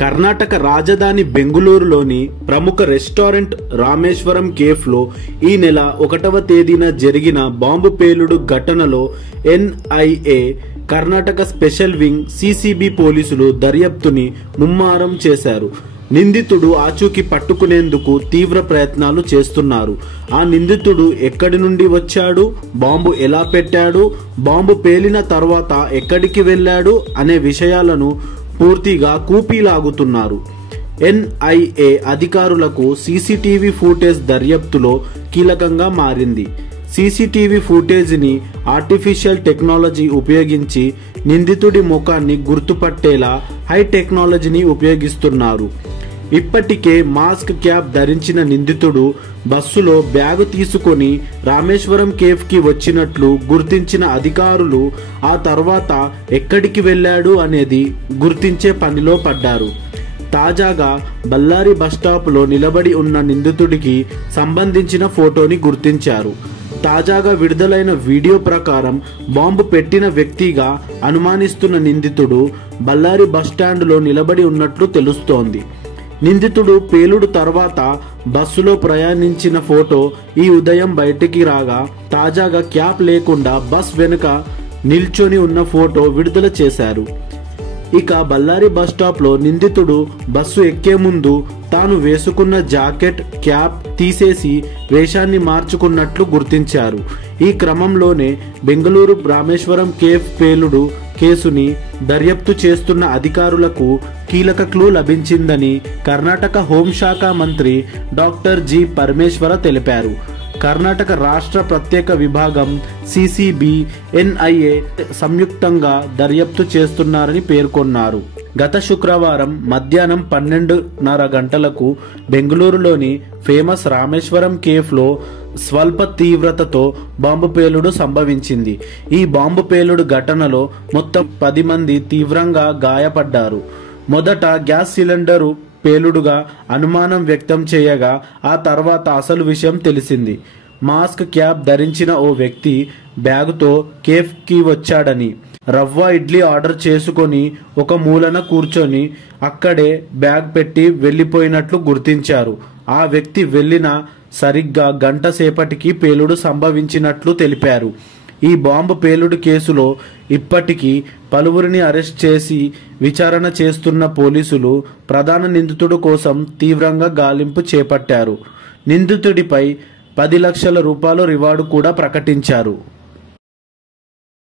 కర్ణాటక రాజధాని బెంగుళూరులోని ప్రముఖ రెస్టారెంట్ రామేశ్వరం కేఫ్లో ఈ నెల 1వ తేదీన జరిగిన బాంబు పేలుడు ఘటనలో NIA Karnataka special wing CCB పోలీసులు దర్యాప్తుని ముమ్మరం చేశారు. నిందితుడు ఆచూకీ పట్టుకునేందుకు తీవ్ర ప్రయత్నాలు చేస్తున్నారు. ఆ నిందితుడు ఎక్కడి నుండి వచ్చాడు, బాంబు ఎలా పెట్టాడు, బాంబు పేలిన తర్వాత ఎక్కడికి వెళ్ళాడు అనే విషయాలను పూర్తిగా కూపీలాగుతున్నారు. ఎన్ఐఏ అధికారులకు సీసీటీవీ ఫుటేజ్ దర్యాప్తులో కీలకంగా మారింది. సీసీటీవీ ఫుటేజ్ని ఆర్టిఫిషియల్ టెక్నాలజీ ఉపయోగించి నిందితుడి ముఖాన్ని గుర్తుపట్టేలా హై టెక్నాలజీని ఉపయోగిస్తున్నారు. ఇప్పటికే మాస్క్ క్యాప్ ధరించిన నిందితుడు బస్సులో బ్యాగు తీసుకొని రామేశ్వరం కేఫ్కి వచ్చినట్లు గుర్తించిన అధికారులు ఆ తర్వాత ఎక్కడికి వెళ్ళాడు అనేది గుర్తించే పనిలో పడ్డారు. తాజాగా బళ్ళారి బస్టాప్లో నిలబడి ఉన్న నిందితుడికి సంబంధించిన ఫోటోని గుర్తించారు. తాజాగా విడుదలైన వీడియో ప్రకారం బాంబు పెట్టిన వ్యక్తిగా అనుమానిస్తున్న నిందితుడు బళ్ళారి బస్టాండ్లో నిలబడి ఉన్నట్లు తెలుస్తోంది. నిందితుడు పేలుడు తర్వాత బస్సులో ప్రయాణించిన ఫోటో ఈ ఉదయం బయటికి రాగా తాజాగా క్యాప్ లేకుండా బస్ వెనుక నిల్చొని ఉన్న ఫోటో విడుదల చేశారు. ఇక బళ్ళారి బస్టాప్లో నిందితుడు బస్సు ఎక్కే ముందు తాను వేసుకున్న జాకెట్, క్యాప్ తీసేసి వేషాన్ని మార్చుకున్నట్లు గుర్తించారు. ఈ క్రమంలోనే బెంగళూరు రామేశ్వరం కేఫ్ పేలుడు కేసుని దర్యాప్తు చేస్తున్న అధికారులకు కీలక క్లూ లభించిందని కర్ణాటక హోంశాఖ మంత్రి డాక్టర్ జి పరమేశ్వర తెలిపారు. కర్ణాటక రాష్ట్ర ప్రత్యేక విభాగం సిసిబి, ఎన్ఐఏ సంయుక్తంగా దర్యాప్తు చేస్తున్నారని పేర్కొన్నారు. గత శుక్రవారం మధ్యాహ్నం 12:30 గంటలకు బెంగళూరులోని ఫేమస్ రామేశ్వరం కేఫ్లో స్వల్ప తీవ్రతతో బాంబు పేలుడు సంభవించింది. ఈ బాంబు పేలుడు ఘటనలో మొత్తం 10 మంది తీవ్రంగా గాయపడ్డారు. మొదట గ్యాస్ సిలిండరు పేలుడుగా అనుమానం వ్యక్తం చేయగా ఆ తర్వాత అసలు విషయం తెలిసింది. మాస్క్ క్యాప్ ధరించిన ఓ వ్యక్తి బ్యాగుతో కేఫ్కి వచ్చాడని, రవ్వ ఇడ్లీ ఆర్డర్ చేసుకొని ఒక మూలన కూర్చొని అక్కడే బ్యాగ్ పెట్టి వెళ్లిపోయినట్లు గుర్తించారు. ఆ వ్యక్తి వెళ్లిన సరిగ్గా గంట సేపటికి పేలుడు సంభవించినట్లు తెలిపారు. ఈ బాంబు పేలుడు కేసులో ఇప్పటికీ పలువురిని అరెస్ట్ చేసి విచారణ చేస్తున్న పోలీసులు ప్రధాన నిందితుడు కోసం తీవ్రంగా గాలింపు చేపట్టారు. నిందితుడిపై 10 లక్షల రూపాయల రివార్డు కూడా ప్రకటించారు.